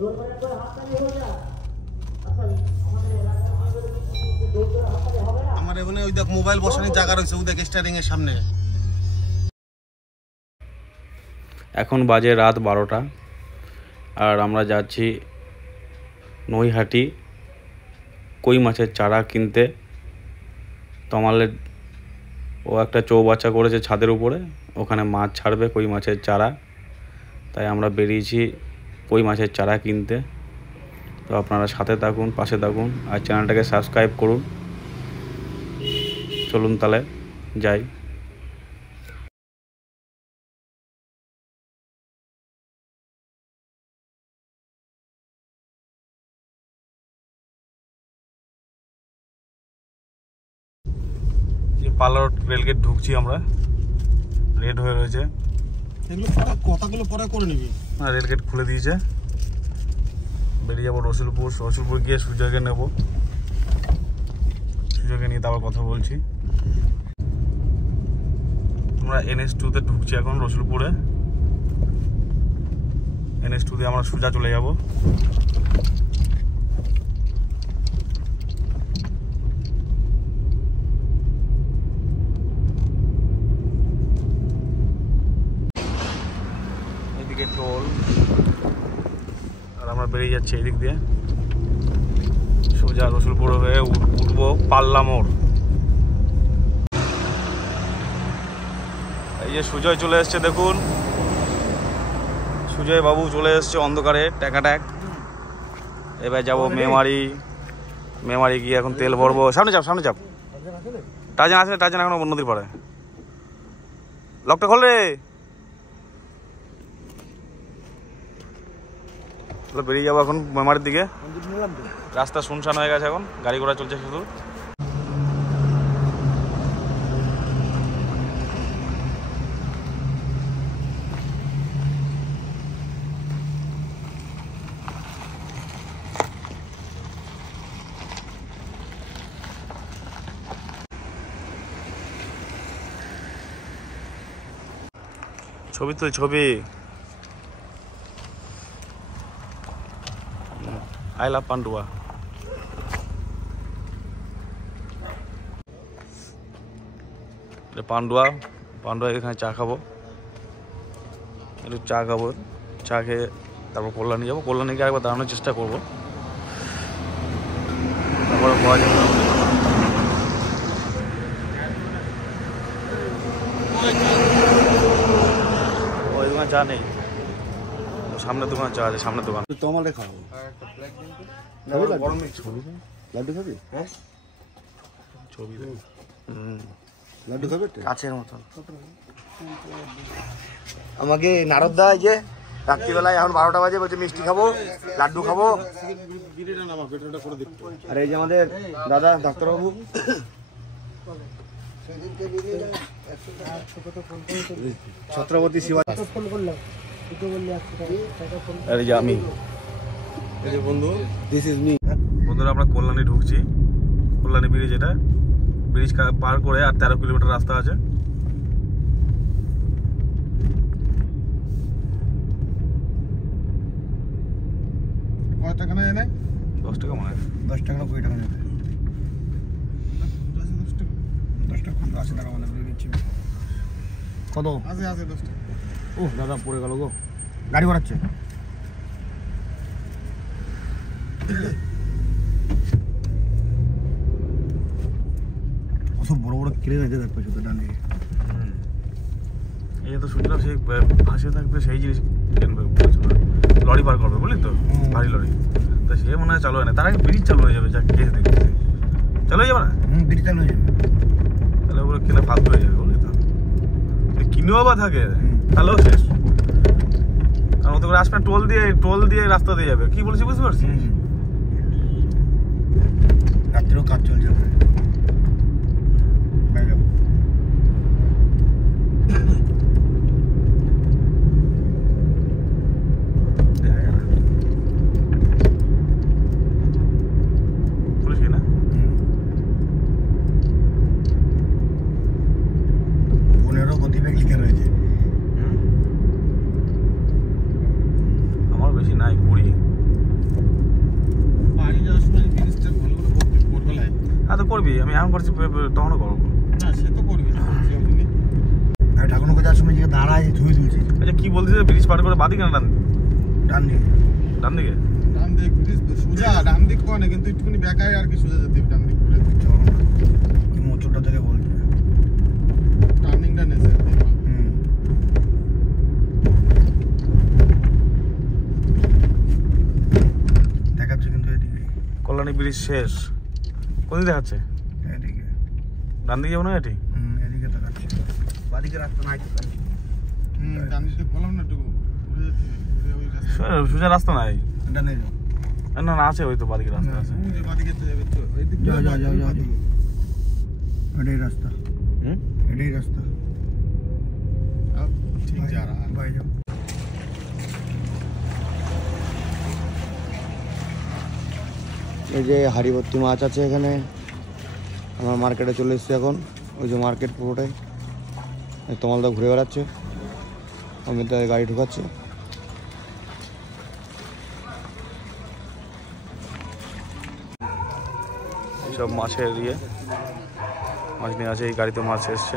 আমার এখানে ওই দেখ মোবাইল বসানোর জায়গা রয়েছে, ওই দেখ স্টারিং এর সামনে। এখন বাজে রাত 12টা আর আমরা যাচ্ছি নৈহাটি কই মাছের চারা কিনতে। তমালের ও একটা চৌবাচ্চা করেছে ছাদের উপরে, ওখানে মাছ ছাড়বে কই মাছের চারা, তাই আমরা বেরিয়েছি কই মাছের চারা কিনতে। তো আপনারা সাথে থাকুন, পাশে থাকুন আর চ্যানেলটাকে সাবস্ক্রাইব করুন। চলুন তাহলে যাই। পার্লার রেলগেট ঢুকছি আমরা, রেড হয়ে রয়েছে। এগুলো কথাগুলো পরে করে নিবি। রেলগেট খুলে দিয়েছে, বেরিয়ে যাবো রসুলপুর। রসুলপুর গিয়ে সুজয়কে নেব, সুজয়কে নিয়ে তারপর কথা বলছি। আমরা NS2-তে ঢুকছি এখন রসুলপুরে। NS2 দিয়ে আমরা সোজা চলে যাব। এদিকে টোল আর আমরা বেরিয়ে যাচ্ছি এদিক দিয়ে সোজা রসুলপুর হয়ে উঠবো পাল্লা মোড়। এই যে সুজয় চলে এসছে, দেখুন সুজয় বাবু চলে এসছে অন্ধকারে ট্যাকাট্যাক। এবার যাবো মেমারি গিয়ে এখন তেল ভরবো। সামনে চাপ। টার্জান আছে? টার্জান এখনো নদীর পাড়ে। লকটা খোল রে। বেরিয়ে যাবো এখন মেমারির দিকে। রাস্তা শুনশান হয়ে গেছে, এখন গাড়ি ঘোড়া চলছে শুধু। ছবি আই লাভ পান্ডুয়া। পান্ডুয়া এখানে চা খাবো, একটু চা খেয়ে তারপর কল্যাণী যাবো। কল্যাণী গিয়ে একবার দাঁড়ানোর চেষ্টা করবো, তারপরে পাওয়া যাবে। ওই দোকান চা নেই, সামনের দোকান চা আছে, সামনের দোকান। তোমালে খাবো লাড্ডু খাবি? হ্যাঁ ছবি লাড্ডু খাবে কাছের মতন। আমাকে নারদদা এই যে রাত্রিবেলায় এখন 12টা বাজে বলছে মিষ্টি খাবো, লাড্ডু খাবো। আর এই যে আমাদের দাদা ডাক্তারবাবু, ছত্রপতি শিবাজি। আমি বন্ধুরা আমরা কল্যাণী ঢুকছি। কল্যাণী ব্রিজ, এটা ব্রিজ পার করে আর 13 কিলোমিটার রাস্তা আছে। কত টাকা নেয়? 10 টাকা মনে হয়। 10 টাকা না 20 টাকা নেবে। 10 টাকা 80 টাকা মানে নিচ্ছি। কত আছে 10 টাকা। ও দাদা পড়ে গেল গো, গাড়ি ঘোরাচ্ছে। কত বড় বড় ক্রেন আছে দেখো শুধু ডান দিকে। এই তো শুনলাম সেই ভাসে থাকবে সেই জিনিস কিনবে, লরি পার করবে বুঝলি তো, ভারী লরি। তা সে মনে হয় চালু হয় না, তার আগে ব্রিজ চালু হয়ে যাবে। যা কেস দেখতে চালু হয়ে যাবে না? ব্রিজ চালু হয়ে যাবে, তাহলে ওগুলো কিনে ফালতু হয়ে যাবে বুঝলি তো। কিনেও বা থাকে তাহলেও শেষ। কারণ ওদের করে আসবে টোল দিয়ে রাস্তা দিয়ে যাবে। কি বলছি বুঝতে পারছিস? রাত্রেও কাজ চলছে। আমার বেশি নাই 20। করবি, আমি এখন করছি তখনও করবো না, সে তো করবি। ঠাকুরনগর যাওয়ার সময় যে দাঁড়ায় ধুয়ে তুলছি। আচ্ছা কি বলছিস, ব্রিজ পার করে বাদিকে না ডান দিকে? ডান দিকে। ডান দিক সোজা, ডান দিক কোনে কিন্তু একটুখানি বেকায় আর কি সোজা যেতে ডান দিক করে। মোচরটা থেকে বলছি টার্নিংটা নেছে। দেখাচ্ছে কিন্তু এদিকে কল্যাণী ব্রিজ শেষ। কোথায় দেখাচ্ছে? এদিকে। ডান দিকে যাবো না এটি? এদিকে দেখাচ্ছে। বাদিকে রাস্তা নাই তো। ডান দিকে বললাম না একটু ঘুরে যেতে, ঘুরে ওই রাস্তা। সোজা রাস্তা নাই। ডানে যাও। না না আছে, ওই তো বাদিকে রাস্তা আছে। ওই যে বাদিকে তো যাবে তো। এই দিক যাও যাও যাও যাও। এটাই রাস্তা। এটাই রাস্তা। ঠিক যা रहा है। বাই যাও। এই যে হাড়ি ভর্তি মাছ আছে এখানে। আমার মার্কেটে চলে এসেছি এখন। ওই যে মার্কেট পুরোটাই তোমালদা ঘুরে বেড়াচ্ছে, অমিত গাড়ি ঢুকাচ্ছে। সব মাছের ইয়ে, মাছ নিয়ে আছে। এই গাড়িতে মাছ এসছে,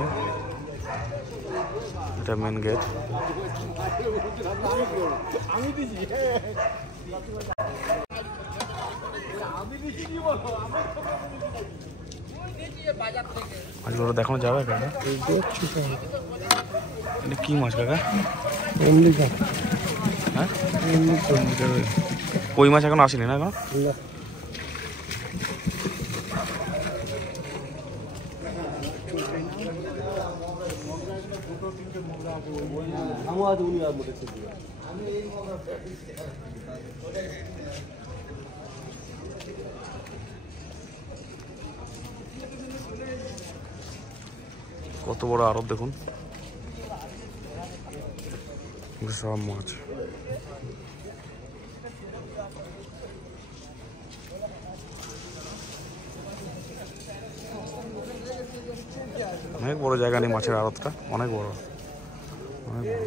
এটা মেন গেট। মাছগুলো দেখানো যাবে কাকা? এটা কি মাছ কাকা? হ্যাঁ, কই মাছ এখন আসেনি না এখন? কত বড় আড়ত দেখুন, সব মাছ। অনেক বড় জায়গা নেই মাছের আড়তটা, অনেক বড়, অনেক বড়।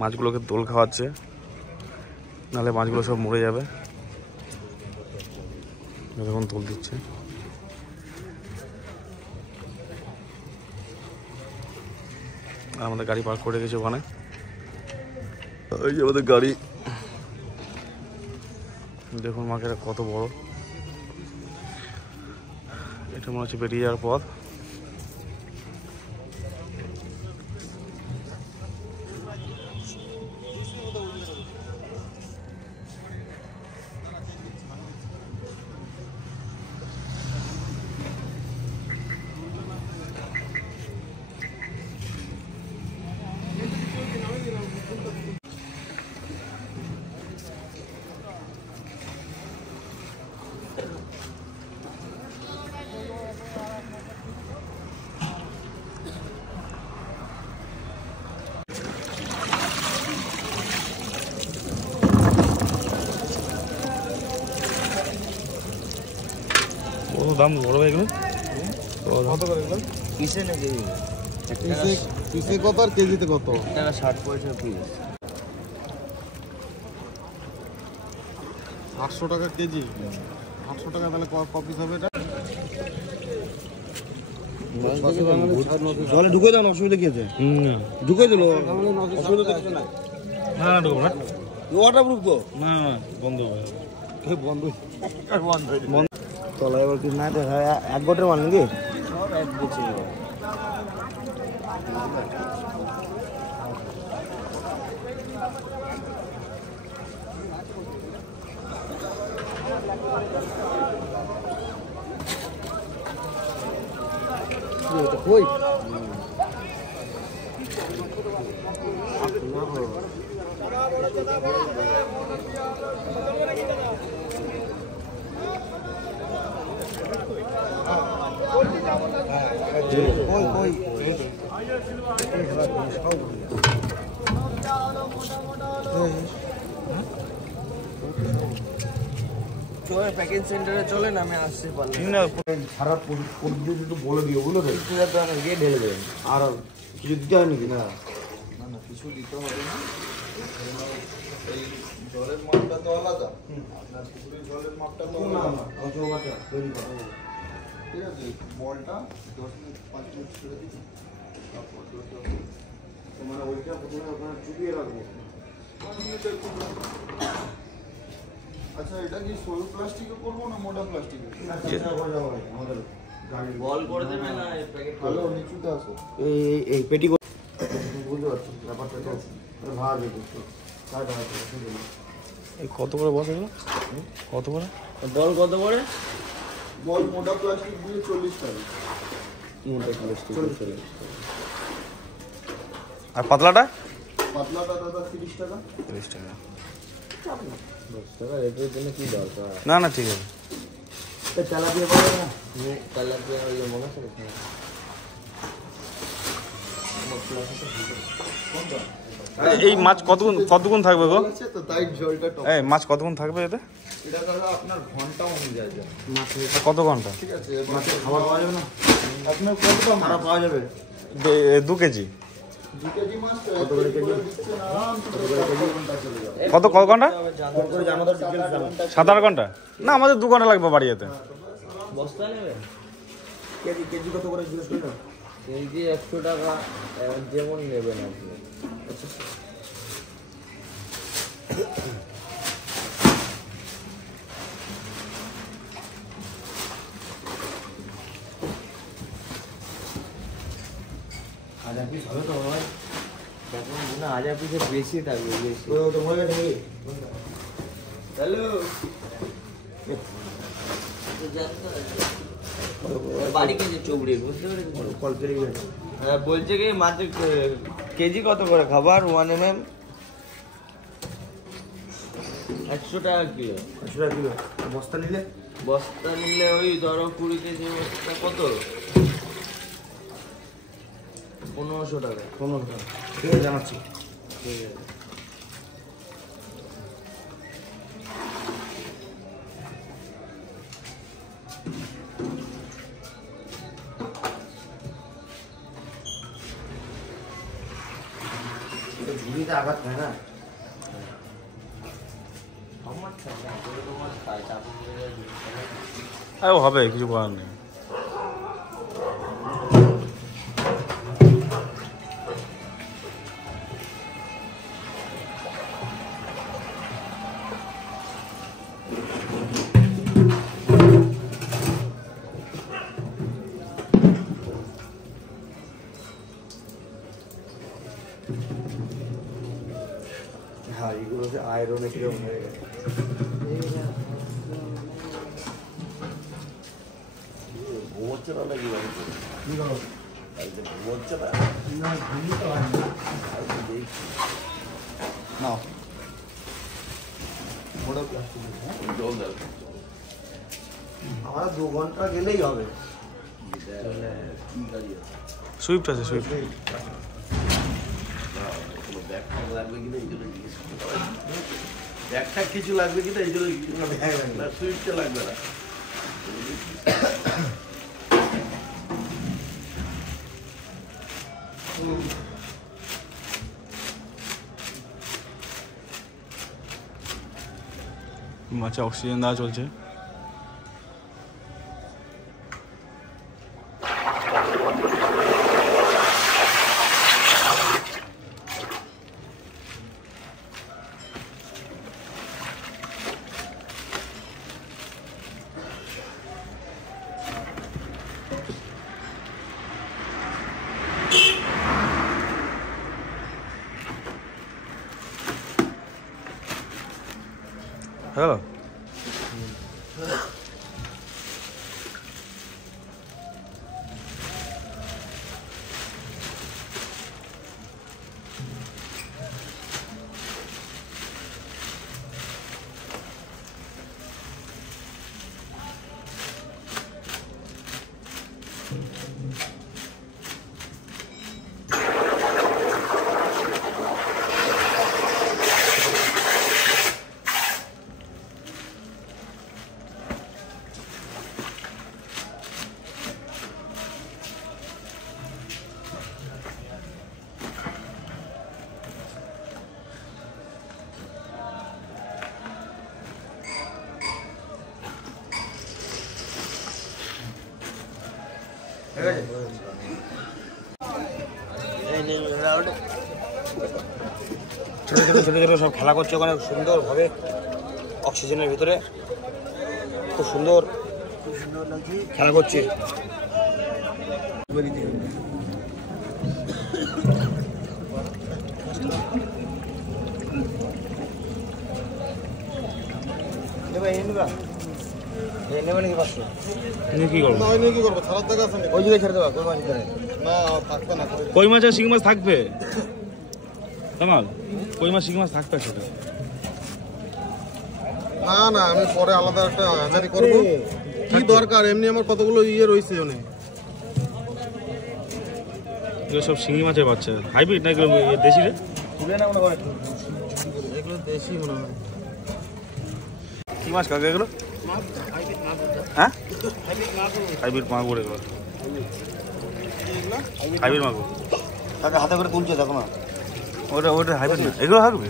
মাছগুলোকে দোল খাওয়াচ্ছে, নাহলে মাছগুলো সব মরে যাবে। যখন দোল দিচ্ছে, আর আমাদের গাড়ি পার্ক করে গেছে ওখানে। এই যে আমাদের গাড়ি দেখুন, মার্কেটটা কত বড়। এটা মনে হচ্ছে বেরিয়ে যাওয়ার পথ। কত দাম বড় ভাই এগুলো? কত করে এগুলো? কিসে নাকি? পিসে কত আর কেজিতে কত? টাকা 60 পয়সা পিস। 800 টাকা কেজি। 800 টাকা তাহলে ক পিস হবে এটা? জলে ঢুকে দাও, অসুবিধা কি আছে? ঢুকে দিল, অসুবিধা তো কিছু নাই। না না ঢুকবো না, ওয়াটারপ্রুফ তো? না না বন্ধ বন্ধ বন্ধ। তলায় এবার কিছু না দেখা, এক গোটের মাল নাকি? সব এক গোছে। কই চলে প্যাকেজ সেন্টারে চলেন, আমি আসছি পারলে খারাপ পদ্ধতি একটু বলে দিও, বুঝলো তো? গিয়ে ঢেলে দেবেন। আর কিছু দিতে হয় নাকি? না না কিছু দিতে হবে না। এই জলের মাপটা তো আলাদা, আপনার পুকুরের জলের মাপটা তো আলাদা। ঠিক আছে, বলটা 10 মিনিট 5 মিনিট ছেড়ে দিন, তারপর মানে ওইটা প্রথমে ওখানে চুপিয়ে রাখবো। আচ্ছা, এটা কি সরু প্লাস্টিকে করবো না মোটা প্লাস্টিকে? আমাদের গাড়ি বল করে দেবে না প্যাকেট ভালো নিচুতে আসো। এই পেটি বুঝতে পারছি ব্যাপারটা, তো ভাড়া দেবো এই কত করে বসে এগুলো? কত করে? বল কত করে? বল মোটা প্লাস্টিক দিয়ে 40 টাকা। আর পাতলাটা? পাতলাটা দাদা 30 টাকা। 30 টাকা। 10 টাকা রেটের জন্য কি দরকার? না না ঠিক আছে। তেলাপিয়া পাবে না? তেলাপিয়া হলে মনে আছে এই মাছ কতক্ষণ থাকবে গো? আছে তো, তাই জলটা টক। এই মাছ কতক্ষণ থাকবে এতে? এটা দাদা আপনার ঘন্টা অনুযায়ী যায়। কত ঘন্টা? ঠিক আছে, মাছের খাবার পাওয়া যাবে না? আপনার কতটা খাবার পাওয়া যাবে? 2 কেজি। 2 কেজি মাছ তো কত করে কেজি? দিচ্ছেন আরামসে 10 ঘন্টা চলে যাবে। কত ঘন্টা? ফোন করে জানো তো, ডিটেলস জানো। 7-8 ঘন্টা? না আমাদের 2 ঘন্টা লাগবে বাড়ি যেতে। বস্তা নেবে? কেজি কত করে জিজ্ঞেস করি না? কেজি 100 টাকা, যেমন নেবেন আপনি। হাজার পিস হবে তো ভাই? এখন মনে হয় 1000 পিসের বেশি থাকবে, বেশি। তো তো হয়ে গেছে নাকি? হ্যালো, বাড়ি কেজি চৌড়ি, বুঝতে পেরেছেন? কল পেরিয়ে গেছে। হ্যাঁ, বলছে কি মাছের কেজি কত করে খাবার 1 mm? 100 টাকা কিলো। 100 টাকা কিলো। বস্তা নিলে? বস্তা নিলে ওই ধরো 20 কেজি বস্তা কত? 1500 টাকা। 15 টাকা। ঠিক আছে, জানাচ্ছি। ঠিক আছে। ঝুড়িতে আঘাত হয় না? আমার থাকে, আসলে তোমার খায়, চাপা পড়ে যায় জিনিসটা। আরে হবে, কিছু করার নেই। হ্যাঁ, এগুলো হচ্ছে আয়রনে কিরকম হয়ে গেছে। ঘুমোচ্ছে না নাকি বাড়িতে? কি করো? ঘুমোচ্ছে না? না, ঘুমিয়ে তো হয় না। নাও মোটা প্লাস্টিক। জল দাও। আমার 2 ঘন্টা গেলেই হবে। সুইফট আছে, সুইফট। ব্যাগ ট্যাগ লাগবে কিনা এই জন্য জিজ্ঞেস করতে পারি। ব্যাগ ট্যাগ কিছু লাগবে কিনা এই জন্য জিজ্ঞেস করতে পারি। না, সুইচটা লাগবে না। মাছে অক্সিজেন দেওয়া চলছে। হ্যালো, ছোটো ছোটো সব খেলা করছে ওখানে সুন্দরভাবে অক্সিজেনের ভিতরে খুব সুন্দর খেলা করছে। কই মাছ আর শিং মাছ থাকবে কামাল, কই মাছ শিং মাছ থাকবে সেটা না না, আমি পরে আলাদা একটা হাজারি করবো। কি দরকার, এমনি আমার কতগুলো ইয়ে রয়েছে ওনে। এগুলো সব শিঙি মাছের বাচ্চা, হাইব্রিড না এগুলো দেশি রে? এগুলো দেশি মনে হয়। কি মাছ কাকা এগুলো? হ্যাঁ, হাইব্রিড মাগুর এগুলো, হাইব্রিড মাগুর। তাকে হাতে করে তুলছে দেখো না, ওটা হাইব্রিড না, এগুলো থাকবে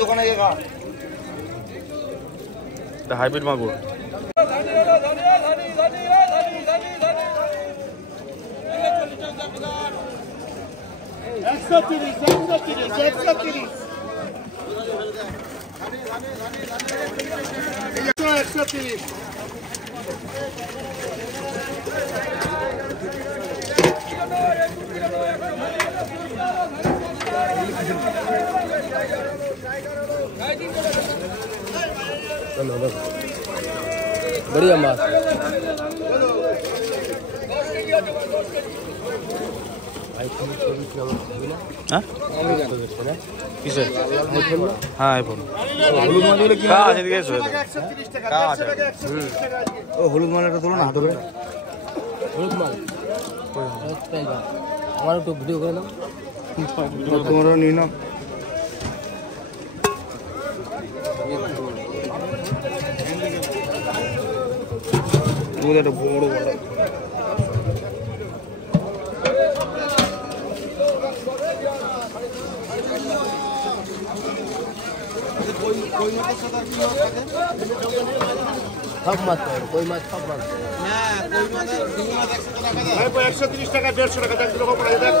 দোকানে গিয়ে খা। এটা হাইব্রিড মাগুর। बढ़िया माछ। হ্যাঁ কিসে? হ্যাঁ আইফোন আছে দিকে ও হলুদ মালটা তোলো না হাতে করে। হলুদ মাল আমার একটু ভিডিও করে দাও, তোমারও নিয়ে নাও। একটা বড় বড় সব মাছ, কই মাছ সব মাছ। 130 টাকা 150 টাকা দেখ, রকম পড়ে দেখ।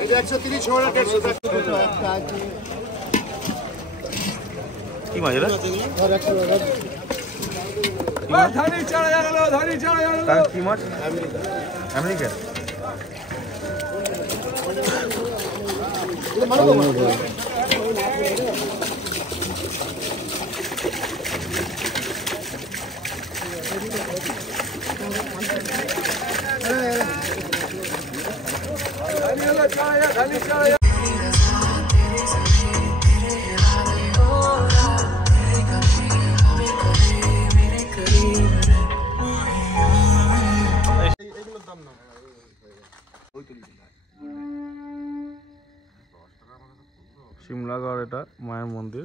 এই যে 130 টাকা 150 টাকা। কি মাছ এটা? কি মাছ? আমেরিকা। শিমলাগড়, এটা মায়ের মন্দির।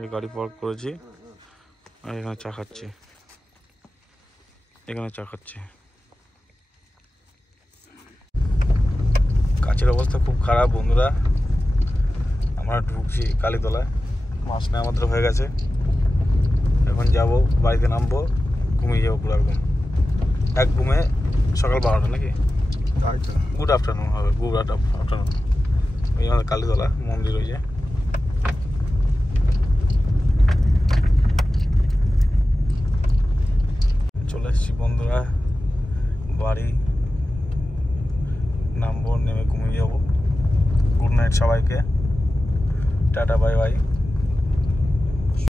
এই গাড়ি পার্ক করেছি আর এখানে চা খাচ্ছি, কাছের অবস্থা খুব খারাপ বন্ধুরা। আমরা ঢুকছি কালীতলায়, মাছ নেওয়া আমাদের হয়ে গেছে। এখন যাব বাড়িতে, নামবো, ঘুমিয়ে যাবো পুরো একদম এক ঘুমে। সকাল 12টা নাকি? গুড আফটারনুন হবে, গুড আফটারনুন। ওই আমাদের কালীতলা মন্দির ওই যে। চলে এসেছি বন্ধুরা বাড়ি, নামবো, নেমে ঘুমিয়ে যাবো। গুড নাইট সবাইকে, টাটা বাই বাই।